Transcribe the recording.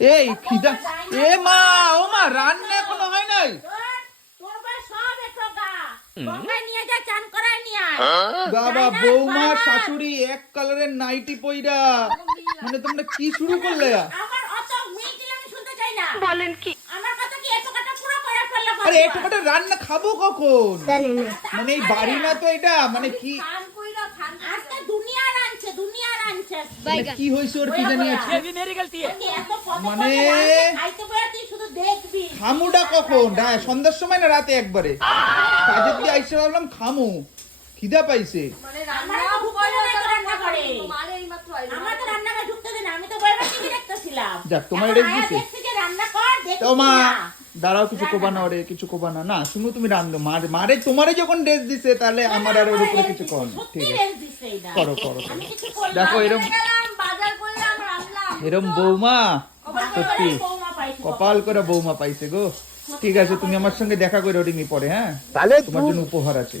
এই খিদা এ মা ও মা রান্না এখনো হয় নাই বাবা বৌমা শাশুড়ি এক কালারের নাইটি পইরা মানে তোমরা কি শুরু করলে বলেন কি? আরে এত কটা রান্না খাবো কখন মানে এই বাড়ি না তো এটা মানে কি মানে কি হয়েছে ওর কি জানি আছে মানে খামুটা কখন সন্ধ্যার সময় না রাতে একবারে কাজের দিয়ে আইসে ভাবলাম খামু খিদা পাইছে যাক তোমার রেস্ট দিছে তো মা দাঁড়াও কিছু কোবানা ওরে কিছু কোবানা না শুনো তুমি রান্ধো মারে তোমারে যখন ড্রেস দিছে তাহলে আমার আর ওর উপরে কিছু কর ঠিক আছে করো করো দেখো এরম বৌমা সত্যি কপাল করে বৌমা পাইছে গো ঠিক আছে তুমি আমার সঙ্গে দেখা করে ওরিমি পরে হ্যাঁ তাহলে তোমার জন্য উপহার আছে